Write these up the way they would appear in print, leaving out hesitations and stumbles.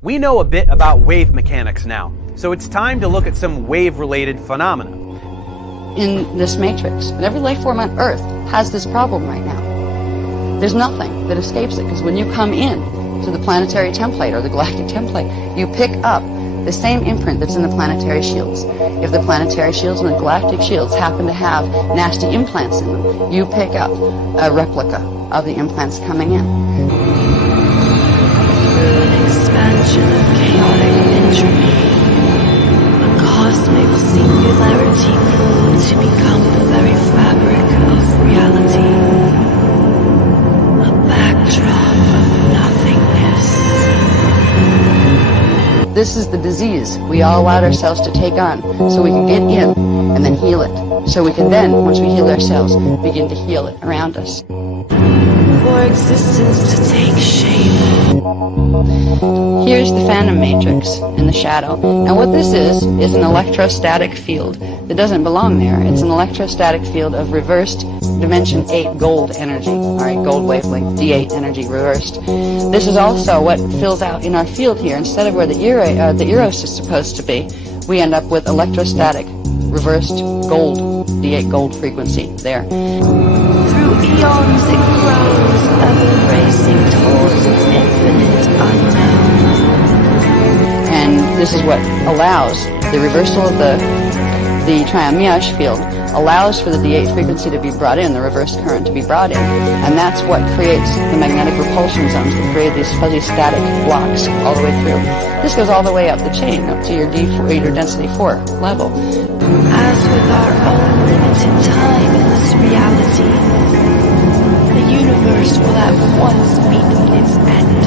We know a bit about wave mechanics now, so it's time to look at some wave-related phenomena. In this matrix, and every life form on Earth has this problem right now. There's nothing that escapes it, because when you come in to the planetary template or the galactic template, you pick up the same imprint that's in the planetary shields. If the planetary shields and the galactic shields happen to have nasty implants in them, you pick up a replica of the implants coming in. Through an expansion of chaotic entropy, a cosmic singularity grew to become the very fabric of reality, a backdrop of nothingness. This is the disease we all allowed ourselves to take on so we can get in and then heal it. So we can then, once we heal ourselves, begin to heal it around us. For existence to take shape. Here's the phantom matrix in the shadow. Now what this is an electrostatic field that doesn't belong there. It's an electrostatic field of reversed dimension 8 gold energy. Alright, gold wavelength, D8 energy reversed. This is also what fills out in our field here. Instead of where the Eros is supposed to be, we end up with electrostatic reversed gold, D8 gold frequency there. Through eons it grows, ever racing towards its infinite unknown. And this is what allows the reversal of the triamiage field, allows for the D8 frequency to be brought in, the reverse current to be brought in. And that's what creates the magnetic repulsion zones that create these fuzzy static blocks all the way through. This goes all the way up the chain, up to your D4, your density 4 level. As with our own limited time in this reality, the universe will at once meet its end.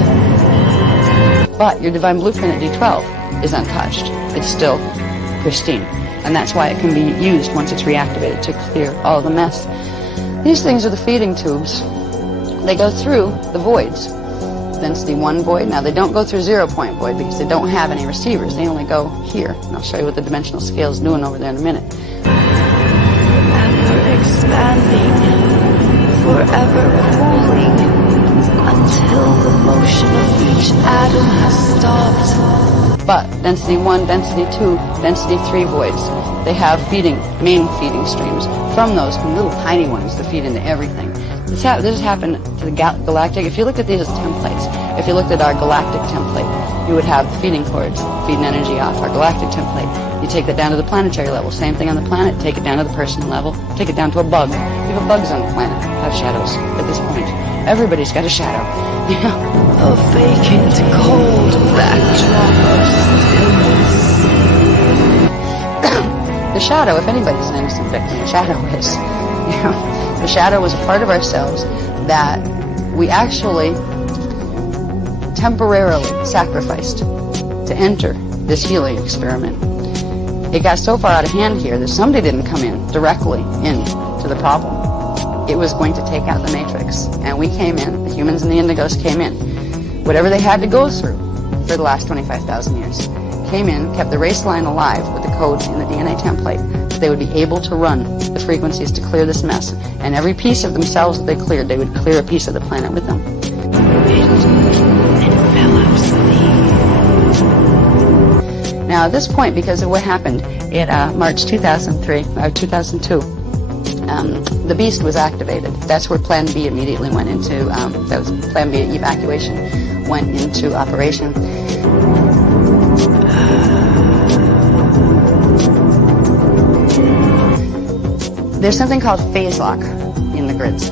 But your divine blueprint at D12 is untouched. It's still pristine. And that's why it can be used once it's reactivated to clear all of the mess. These things are the feeding tubes. They go through the voids. Density 1 void. Now they don't go through 0 point void because they don't have any receivers. They only go here. And I'll show you what the dimensional scale is doing over there in a minute. Ever expanding, forever cooling, until the motion of each atom has stopped. But density 1, density 2, density 3 voids, they have main feeding streams from those little tiny ones that feed into everything. This has happened to the galactic. If you looked at these as templates, if you looked at our galactic template, you would have feeding cords, feeding energy off our galactic template. You take that down to the planetary level. Same thing on the planet. Take it down to the personal level. Take it down to a bug. Even bugs on the planet have shadows at this point. Everybody's got a shadow. Yeah. A vacant, cold backdrop of stillness. The shadow, if anybody's an innocent victim, the shadow is. You know, the shadow was a part of ourselves that we actually temporarily sacrificed to enter this healing experiment. It got so far out of hand here that somebody didn't come in directly into the problem. It was going to take out the matrix. And we came in, the humans and the indigos came in. Whatever they had to go through for the last 25,000 years, came in, kept the race line alive with the codes in the DNA template, so they would be able to run the frequencies to clear this mess. And every piece of themselves that they cleared, they would clear a piece of the planet with them. It envelops me. Now at this point, because of what happened in March 2002, the beast was activated. That's where Plan B immediately went into, that was Plan B evacuation, went into operation. There's something called phase lock in the grids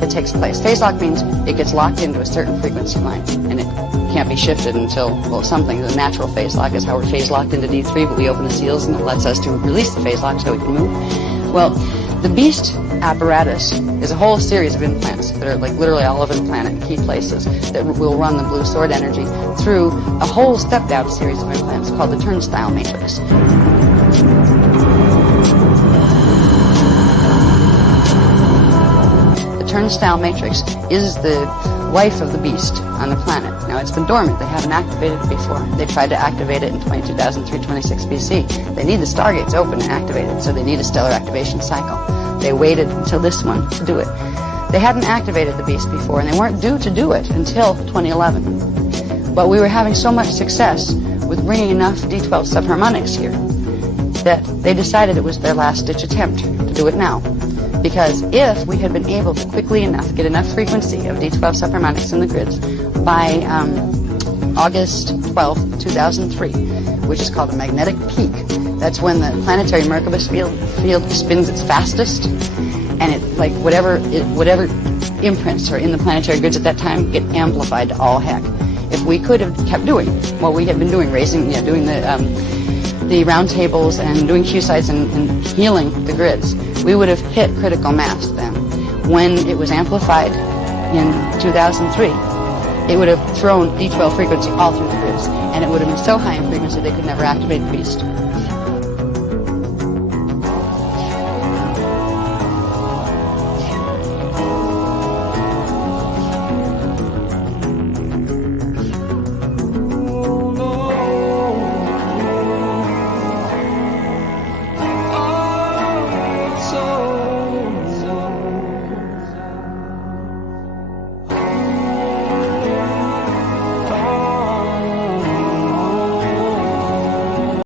that takes place. Phase lock means it gets locked into a certain frequency line, and it can't be shifted until, well, something. The natural phase lock is how we're phase locked into D3, but we open the seals and it lets us to release the phase lock so we can move. Well, the beast apparatus is a whole series of implants that are like literally all over the planet in key places that will run the blue sword energy through a whole step-down series of implants called the turnstile matrix. The turnstile matrix is the wife of the beast on the planet. Now it's been dormant. They haven't activated it before. They tried to activate it in 22,326 BC. They need the stargates open and activated, so they need a stellar activation cycle. They waited until this one to do it. They hadn't activated the beast before, and they weren't due to do it until 2011. But we were having so much success with bringing enough D12 subharmonics here that they decided it was their last-ditch attempt to do it now. Because if we had been able to quickly enough get enough frequency of D12 subharmonics in the grids by August 12th, 2003, which is called a magnetic peak, that's when the planetary Merkabah field spins its fastest, and it, like, whatever imprints are in the planetary grids at that time get amplified to all heck. If we could have kept doing what we had been doing, doing the round tables and doing Q-sites and healing the grids, we would have hit critical mass then. When it was amplified in 2003, it would have thrown D12 frequency all through the grids, and it would have been so high in frequency they could never activate the beast.